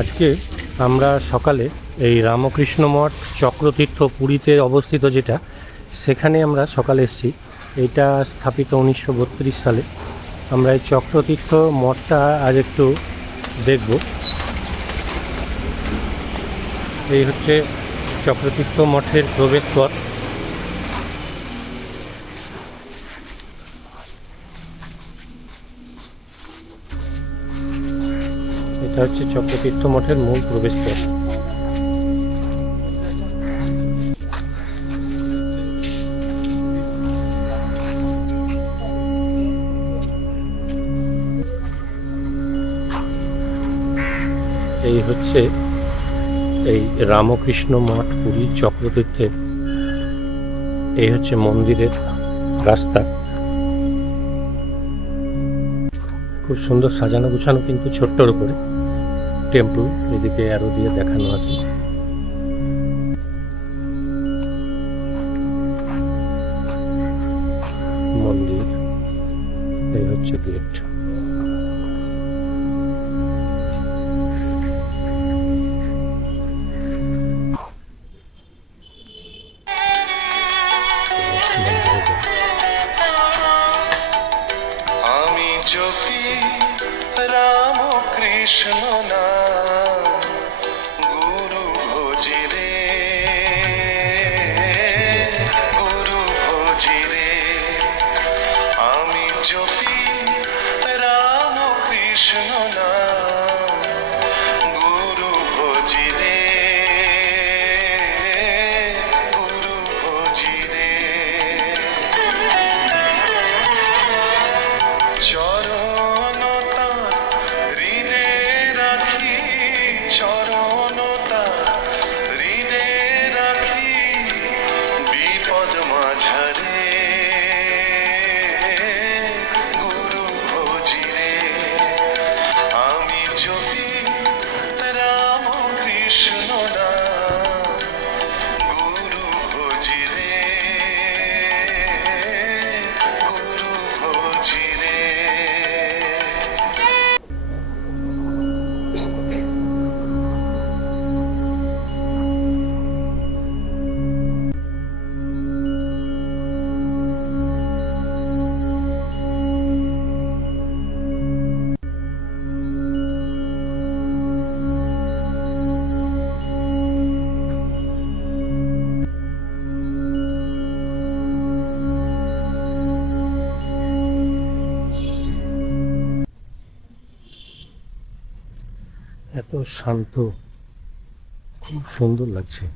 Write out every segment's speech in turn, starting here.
আজকে আমরা সকালে এই রামকৃষ্ণ মঠ চক্রতীর্থ পুরীতে অবস্থিত যেটা, সেখানে আমরা সকালে এসেছি। এটা স্থাপিত উনিশশো বত্রিশ সালে। আমরা এই চক্রতীর্থ মঠটা আজ একটু দেখব। এই হচ্ছে চক্রতীর্থ মঠের প্রবেশপথ এটা হচ্ছে চক্রতীর্থ মঠের মূল প্রবেশপথ এই হচ্ছে এই রামকৃষ্ণ মঠ পুরী চক্রতীর্থের। এই হচ্ছে মন্দিরের রাস্তা। খুব সুন্দর সাজানো গুছানো কিন্তু ছোট্টর উপরে টেম্পল, এদিকে অ্যারো দিয়ে দেখানো আছে মন্দির, এই হচ্ছে গেট। আমি জপি রাম কৃষ্ণ নাম এত শান্ত। খুব সুন্দর লাগছে।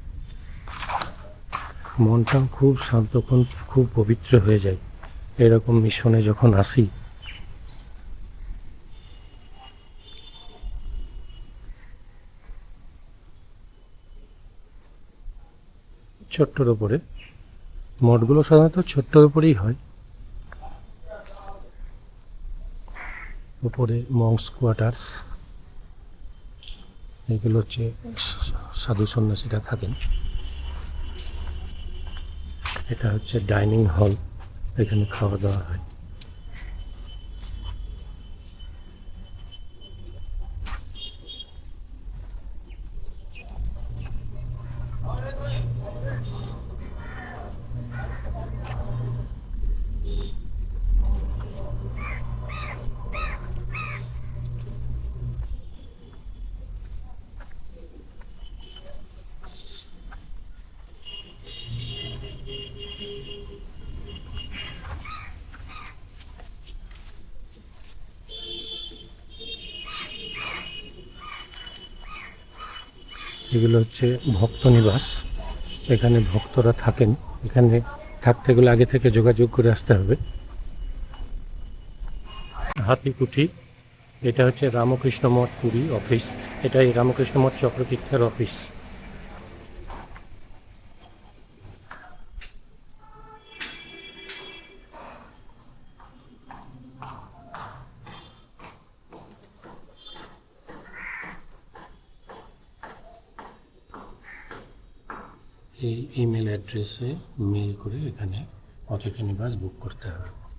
মনটাও খুব শান্ত, খুব- পবিত্র হয়ে যায়। এরকম মিশনে যখন আসি, ছোট্টর ওপরে মঠগুলো সাধারণত ছোট্টর ওপরেই হয়। উপরে মংস কোয়ার্টার্স। এগুলো হচ্ছে সাধু সন্ন্যাসীরা থাকেন। এটা হচ্ছে ডাইনিং হল এখানে খাওয়া দাওয়া হয়। এগুলো হচ্ছে ভক্ত নিবাস, এখানে ভক্তরা থাকেন। এখানে থাকতে গেলে আগে থেকে যোগাযোগ করে আসতে হবে। হাতিকুঠি, এটা হচ্ছে রামকৃষ্ণ মঠ পুরী অফিস। এটাই রামকৃষ্ণ মঠ চক্রতীর্থের অফিস। এই ইমেল অ্যাড্রেসে মেল করে এখানে অতিথি নিবাস বুক করতে হবে।